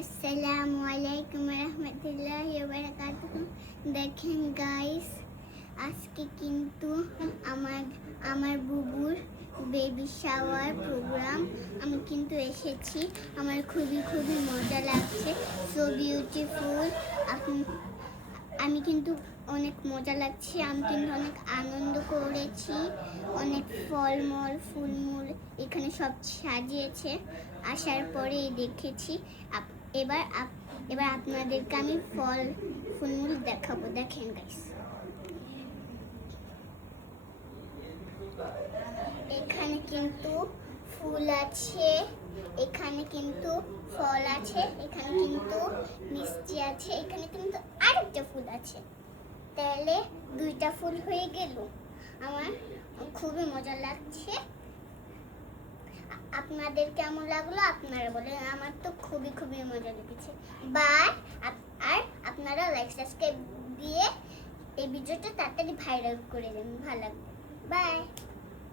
আসসালামু আলাইকুম রহমতুল্লাহি ওয়া বারাকাতুহু। দেখেন গাইস, আজকে কিন্তু আমার বুবুর বেবি শাওয়ার প্রোগ্রাম। আমি কিন্তু এসেছি, আমার খুবই মজা লাগছে। So beautiful. আমি কিন্তু অনেক মজা লাগছে, আমি কিন্তু অনেক আনন্দ করেছি। অনেক ফলমূল ফুলমূল এখানে সব সাজিয়েছে। আসার পরে দেখেছি। এবার আপনাদেরকে আমি ফুলমূল দেখাবো। দেখেন গাইস, এখানে কিন্তু ফুল আছে, এখানে কিন্তু ফল আছে, এখানে কিন্তু মিষ্টি আছে, এখানে কিন্তু আরেকটা ফুল আছে। তাহলে দুইটা ফুল হয়ে গেল। আমার খুবই মজা লাগছে। আপনাদের কেমন লাগলো আপনারা বলেন। আমার তো খুবই মজা লেগেছে। বাই। আর আপনারা লাইক সাবস্ক্রাইব দিয়ে এই ভিডিওটা তাড়াতাড়ি ভাইরাল করে দেন, ভালো লাগবে। বাই।